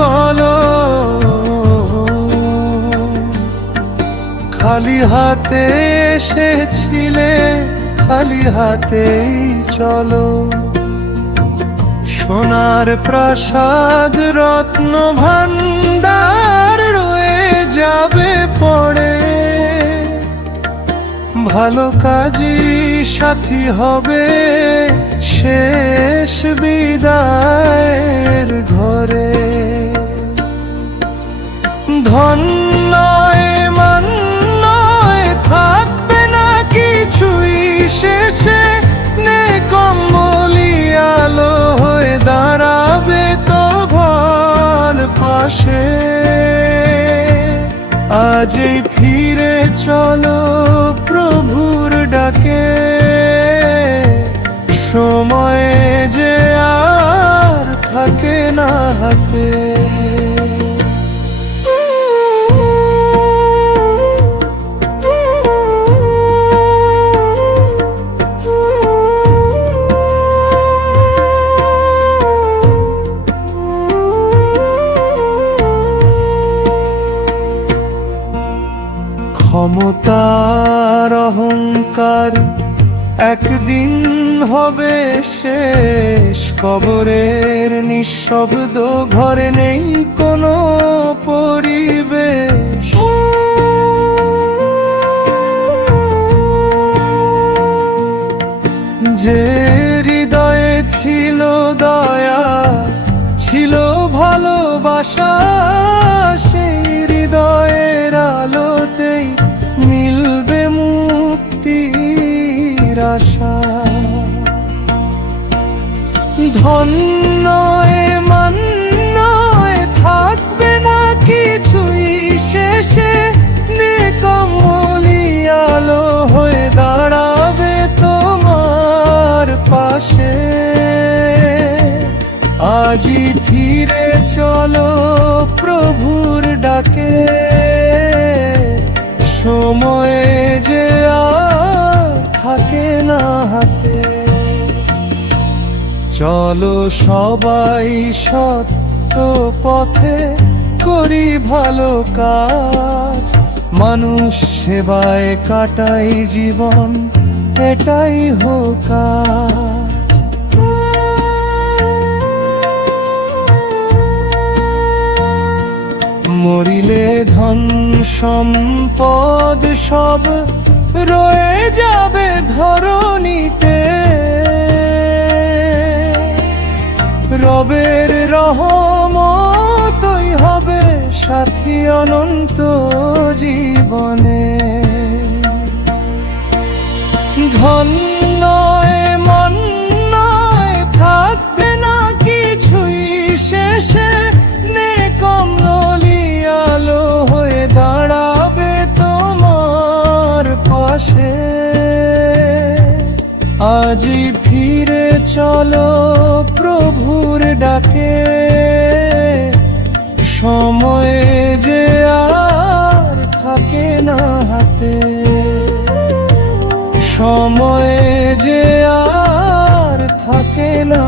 বলো, খালি হাতে এসেছিলে, খালি হাতেই চলো। সোনার প্রাসাদ রত্ন ভান্ডার রয়ে যাবে পড়ে, ভালো কাজী সাথী হবে শেষ বিদায়ের ঘরে। ধন নয় মান নয় থাকবে না কিছুই শেষে, নেকম্বলি আলো হয়ে দাঁড়াবে তোমার পাশে। আজই ফিরে চলো প্রভুর ডাকে, সময় যে আর থাকে না হাতে। ক্ষমতার অহংকার একদিন হবে শেষ, কবরের নিঃশব্দ ঘরে নেই কোনো পরিবেশ। যে হৃদয়ে ছিল দয়া, ছিল ভালোবাসা, সেই হৃদয়ের আলোতেই মিলবে মুক্তির আশা। ধন নয় মান নয় থাকবে না কিছুই শেষে, নেকম্বলি আলো হয়ে দাঁড়াবে তোমার পাশে। আজই ফিরে চলো প্রভুর ডাকে, সময় যে আর থাকে না হাতে। চলো সবাই সত্য পথে করি ভালো কাজ, মানুষ সেবায় কাটাই জীবন, এটাই হোক কাজ। মরিলে ধন সম্পদ সব রয়ে যাবে ধরণীতে, রবের রহমতই হবে সাথী অনন্ত জীবনে। ধন নয় মান নয় থাকবে না কিছুই শেষে, নেকম্বলি আলো হয়ে দাঁড়াবে তোমার পাশে। আজই ফিরে চলো প্রভুর ডাকে, সময় যে আর থাকে না হাতে। সময় যে আর থাকে না